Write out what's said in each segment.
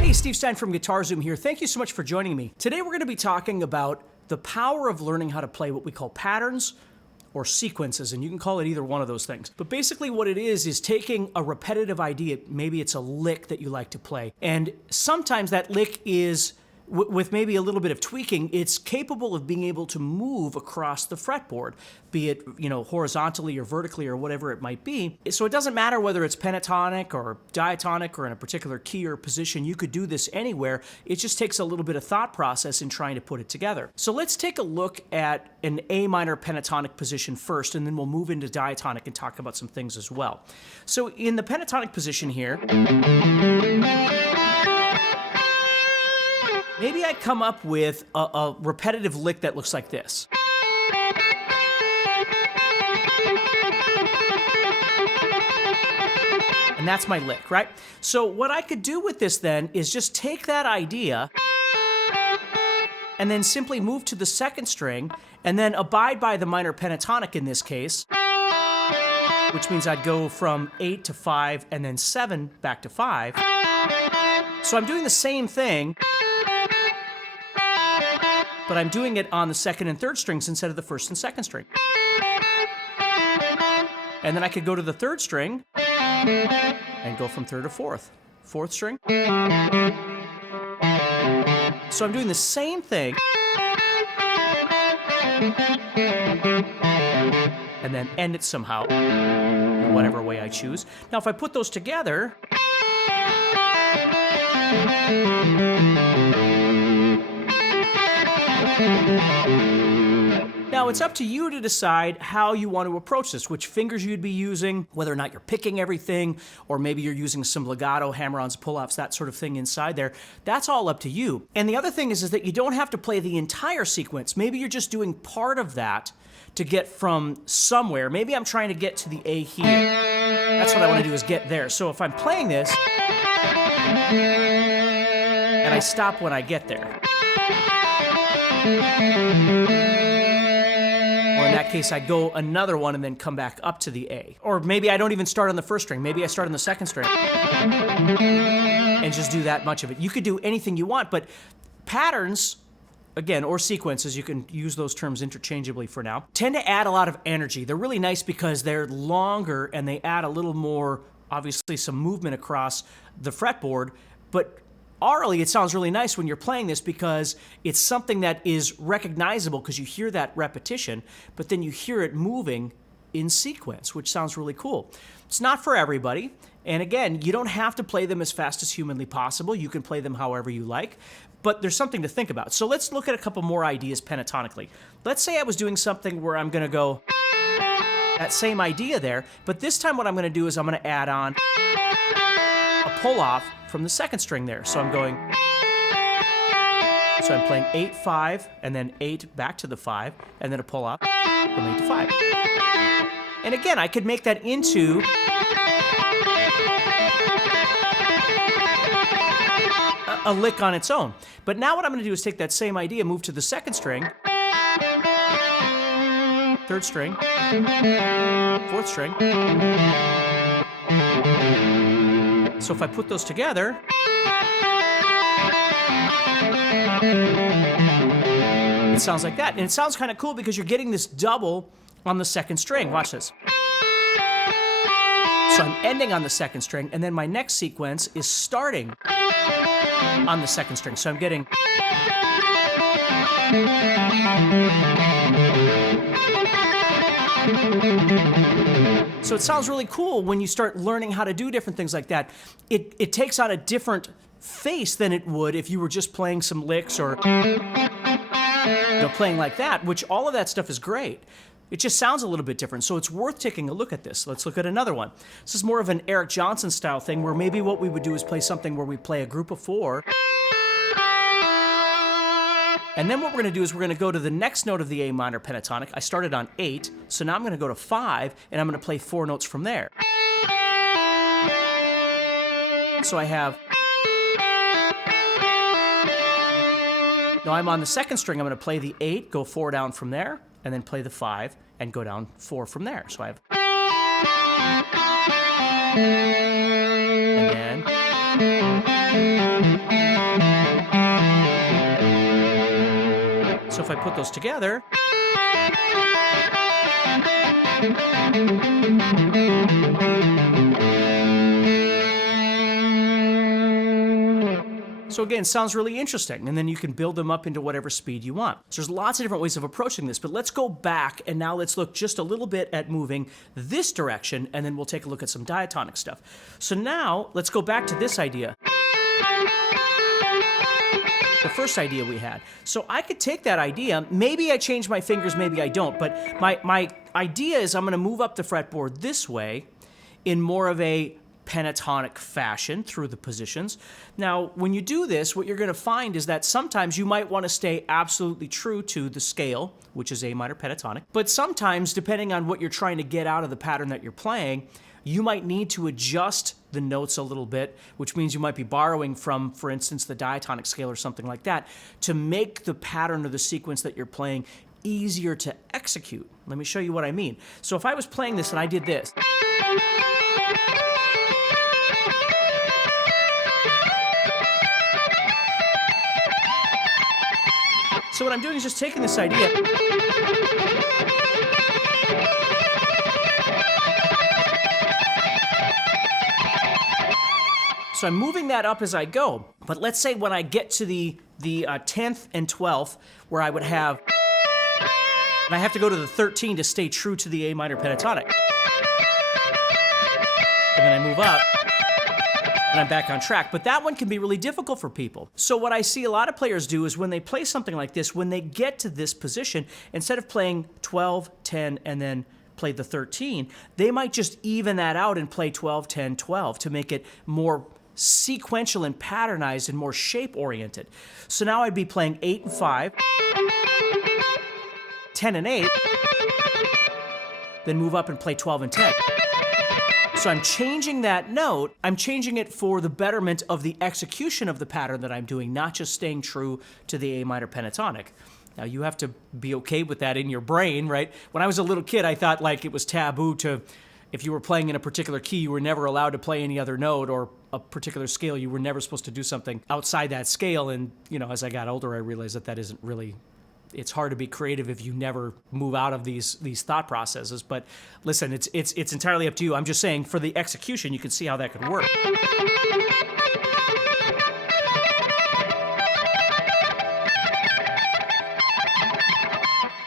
Hey, Steve Stine from Guitar Zoom here. Thank you so much for joining me. Today we're going to be talking about the power of learning how to play what we call patterns or sequences, and you can call it either one of those things. But basically what it is taking a repetitive idea, maybe it's a lick that you like to play, and sometimes that lick is, with maybe a little bit of tweaking, it's capable of being able to move across the fretboard, be it, horizontally or vertically or whatever it might be. So it doesn't matter whether it's pentatonic or diatonic or in a particular key or position. You could do this anywhere. It just takes a little bit of thought process in trying to put it together. So let's take a look at an A minor pentatonic position first, and then we'll move into diatonic and talk about some things as well. So in the pentatonic position here, maybe I come up with a repetitive lick that looks like this. And that's my lick, right? So what I could do with this then is just take that idea and then simply move to the second string and then abide by the minor pentatonic in this case, which means I'd go from 8 to 5 and then 7 back to 5. So I'm doing the same thing, but I'm doing it on the second and third strings instead of the first and second string. And then I could go to the third string and go from third to fourth. Fourth string. So I'm doing the same thing, and then end it somehow, in whatever way I choose. Now if I put those together, now it's up to you to decide how you want to approach this, which fingers you'd be using, whether or not you're picking everything, or maybe you're using some legato, hammer-ons, pull-offs, that sort of thing inside there. That's all up to you. And the other thing is that you don't have to play the entire sequence. Maybe you're just doing part of that to get from somewhere. Maybe I'm trying to get to the A here. That's what I want to do, is get there. So if I'm playing this, and I stop when I get there, or in that case, I'd go another one and then come back up to the A. Or maybe I don't even start on the first string. Maybe I start on the second string and just do that much of it. You could do anything you want, but patterns, again, or sequences, you can use those terms interchangeably for now, tend to add a lot of energy. They're really nice because they're longer and they add a little more, obviously, some movement across the fretboard, but orally, it sounds really nice when you're playing this because it's something that is recognizable because you hear that repetition, but then you hear it moving in sequence, which sounds really cool. It's not for everybody, and again, you don't have to play them as fast as humanly possible. You can play them however you like, but there's something to think about. So let's look at a couple more ideas pentatonically. Let's say I was doing something where I'm going to go that same idea there, but this time what I'm going to do is I'm going to add on a pull-off from the second string there. So I'm playing 8, 5, and then 8 back to the 5, and then a pull-off from 8 to 5. And again, I could make that into a lick on its own. But now what I'm going to do is take that same idea, move to the second string, third string, fourth string. So if I put those together, it sounds like that. And it sounds kind of cool because you're getting this double on the second string. Watch this. So I'm ending on the second string, and then my next sequence is starting on the second string. So I'm getting... So it sounds really cool when you start learning how to do different things like that. It takes on a different face than it would if you were just playing some licks or playing like that, which all of that stuff is great. It just sounds a little bit different, so it's worth taking a look at this. Let's look at another one. This is more of an Eric Johnson style thing where maybe what we would do is play something where we play a group of 4. And then what we're going to do is we're going to go to the next note of the A minor pentatonic. I started on 8, so now I'm going to go to 5, and I'm going to play 4 notes from there. So I have... Now I'm on the second string. I'm going to play the 8, go 4 down from there, and then play the 5, and go down 4 from there. So I have... And then. So if I put those together. So again, sounds really interesting, and then you can build them up into whatever speed you want. So there's lots of different ways of approaching this, but let's go back and now let's look just a little bit at moving this direction, and then we'll take a look at some diatonic stuff. So now let's go back to this idea. The first idea we had. So I could take that idea, maybe I change my fingers, maybe I don't, but my idea is I'm gonna move up the fretboard this way in more of a pentatonic fashion through the positions. Now, when you do this, what you're going to find is that sometimes you might want to stay absolutely true to the scale, which is A minor pentatonic, but sometimes, depending on what you're trying to get out of the pattern that you're playing, you might need to adjust the notes a little bit, which means you might be borrowing from, for instance, the diatonic scale or something like that, to make the pattern or the sequence that you're playing easier to execute. Let me show you what I mean. So if I was playing this and I did this, so what I'm doing is just taking this idea so I'm moving that up as I go. But let's say when I get to the 10th and 12th, where I would have, and I have to go to the 13 to stay true to the A minor pentatonic. And then I move up, and I'm back on track. But that one can be really difficult for people. So what I see a lot of players do is when they play something like this, when they get to this position, instead of playing 12, 10, and then play the 13, they might just even that out and play 12, 10, 12 to make it more sequential and patternized and more shape-oriented. So now I'd be playing 8 and 5, 10 and 8, then move up and play 12 and 10. So I'm changing that note, I'm changing it for the betterment of the execution of the pattern that I'm doing, not just staying true to the A minor pentatonic. Now you have to be okay with that in your brain, right? When I was a little kid, I thought like it was taboo to, if you were playing in a particular key, you were never allowed to play any other note, or a particular scale, you were never supposed to do something outside that scale. And, you know, as I got older, I realized that that isn't really, it's hard to be creative if you never move out of these thought processes. But listen, it's entirely up to you. I'm just saying for the execution, you can see how that could work.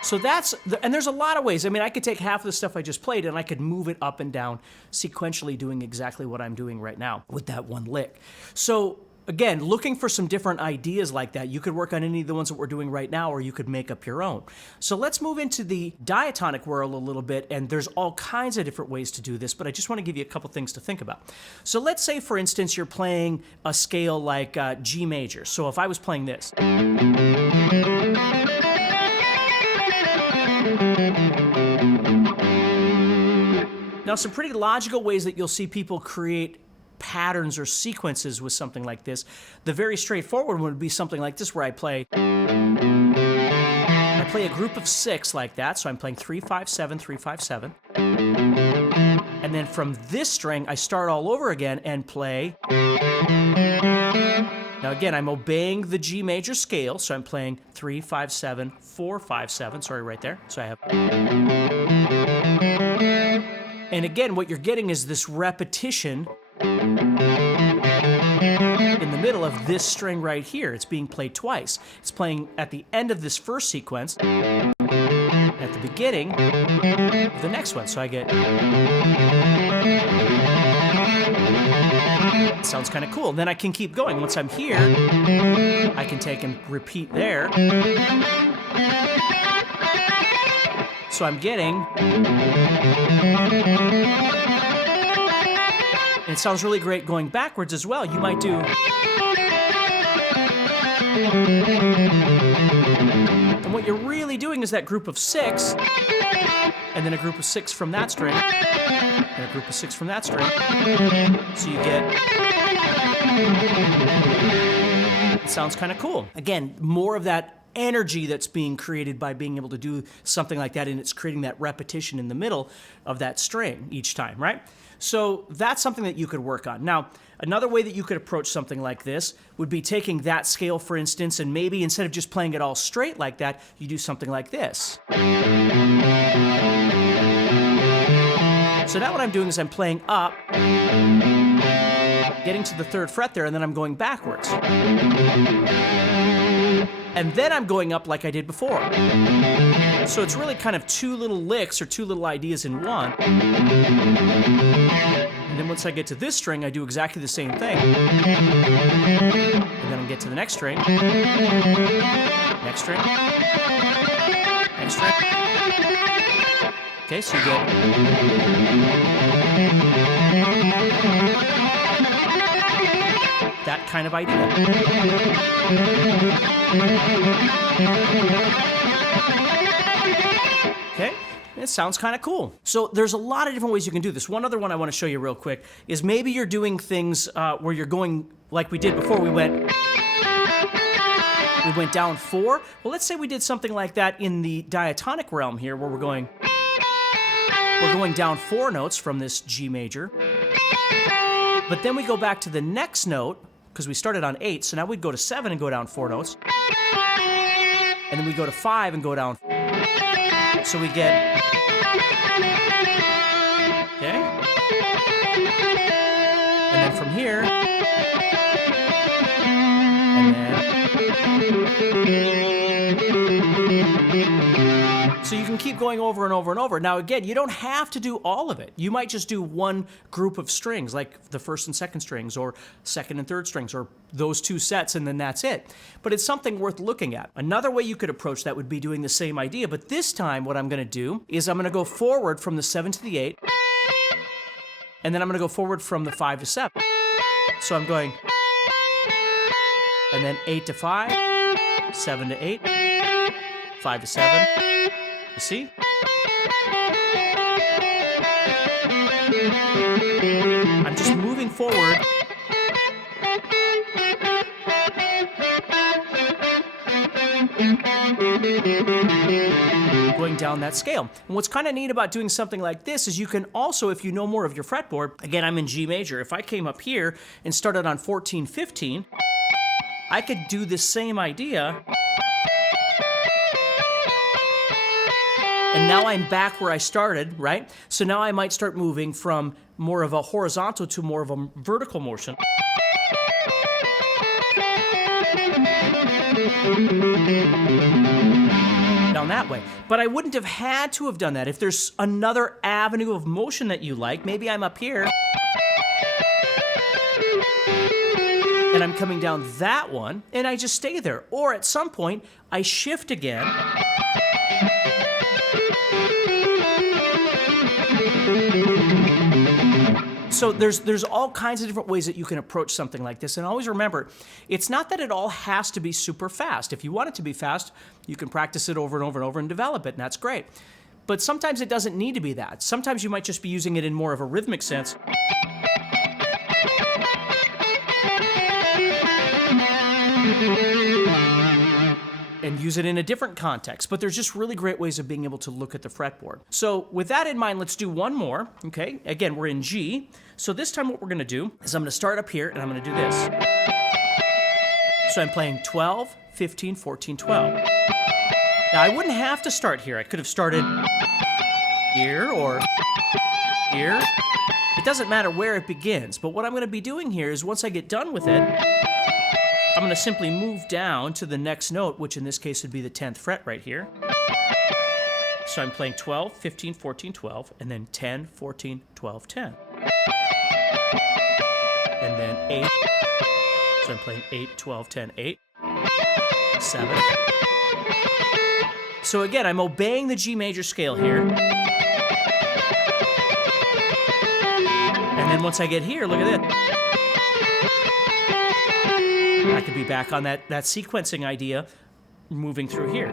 So that's, and there's a lot of ways. I mean, I could take half of the stuff I just played and I could move it up and down sequentially, doing exactly what I'm doing right now with that one lick. So again, looking for some different ideas like that. You could work on any of the ones that we're doing right now, or you could make up your own. So let's move into the diatonic world a little bit, and there's all kinds of different ways to do this, but I just want to give you a couple things to think about. So let's say, for instance, you're playing a scale like G major. So if I was playing this. Now, some pretty logical ways that you'll see people create patterns or sequences with something like this. The very straightforward one would be something like this, where I play a group of 6 like that. So I'm playing 3, 5, 7, 3, 5, 7. And then from this string, I start all over again and play. Now again, I'm obeying the G major scale, so I'm playing 3, 5, 7, 4, 5, 7. Sorry, right there. So I have. And again, what you're getting is this repetition in the middle of this string right here. It's being played twice. It's playing at the end of this first sequence, at the beginning of the next one. So I get. It sounds kind of cool. Then I can keep going. Once I'm here, I can take and repeat there. So I'm getting. And it sounds really great going backwards as well. You might do. And what you're really doing is that group of 6, and then a group of 6 from that string, and a group of 6 from that string. So you get. It sounds kind of cool. Again, more of that energy that's being created by being able to do something like that, and it's creating that repetition in the middle of that string each time, right? So that's something that you could work on. Now, another way that you could approach something like this would be taking that scale, for instance, and maybe instead of just playing it all straight like that, you do something like this. So now what I'm doing is I'm playing up, getting to the 3rd fret there, and then I'm going backwards. And then I'm going up like I did before. So it's really kind of 2 little licks or 2 little ideas in one. And then once I get to this string, I do exactly the same thing. And then I get to the next string. Next string. Next string. Okay, so you get... that kind of idea. Okay, it sounds kind of cool. So there's a lot of different ways you can do this. One other one I want to show you real quick is maybe you're doing things where you're going like we did before. We went down 4. Well, let's say we did something like that in the diatonic realm here, where we're going down 4 notes from this G major. But then we go back to the next note, because we started on 8, so now we'd go to 7 and go down 4 notes. And then we go to 5 and go down. So we get... okay? And then from here... and then... So you can keep going over and over and over. Now again, you don't have to do all of it. You might just do one group of strings, like the 1st and 2nd strings, or 2nd and 3rd strings, or those 2 sets, and then that's it. But it's something worth looking at. Another way you could approach that would be doing the same idea, but this time what I'm going to do is I'm going to go forward from the 7 to the 8, and then I'm going to go forward from the 5 to 7. So I'm going, and then 8 to 5, 7 to 8, 5 to 7. You see? I'm just moving forward. Going down that scale. And what's kind of neat about doing something like this is you can also, if you know more of your fretboard, again, I'm in G major. If I came up here and started on 14, 15, I could do the same idea. And now I'm back where I started, right? So now I might start moving from more of a horizontal to more of a vertical motion. Down that way. But I wouldn't have had to have done that. If there's another avenue of motion that you like, maybe I'm up here and I'm coming down that one and I just stay there. Or at some point, I shift again. So there's all kinds of different ways that you can approach something like this. And always remember, it's not that it all has to be super fast. If you want it to be fast, you can practice it over and over and over and develop it, and that's great. But sometimes it doesn't need to be that. Sometimes you might just be using it in more of a rhythmic sense. And use it in a different context. But there's just really great ways of being able to look at the fretboard. So with that in mind, let's do one more, okay? Again, we're in G. So this time what we're gonna do is I'm gonna start up here and I'm gonna do this. So I'm playing 12, 15, 14, 12. Now I wouldn't have to start here. I could have started here or here. It doesn't matter where it begins. But what I'm gonna be doing here is once I get done with it, I'm going to simply move down to the next note, which in this case would be the 10th fret right here. So I'm playing 12, 15, 14, 12, and then 10, 14, 12, 10. And then 8. So I'm playing 8, 12, 10, 8, 7. So again, I'm obeying the G major scale here. And then once I get here, look at it. I could be back on that sequencing idea, moving through here.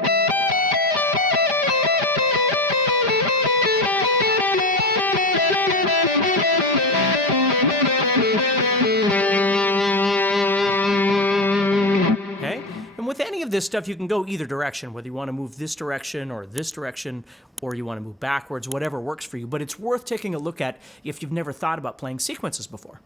Okay? And with any of this stuff, you can go either direction, whether you want to move this direction, or you want to move backwards, whatever works for you. But it's worth taking a look at if you've never thought about playing sequences before.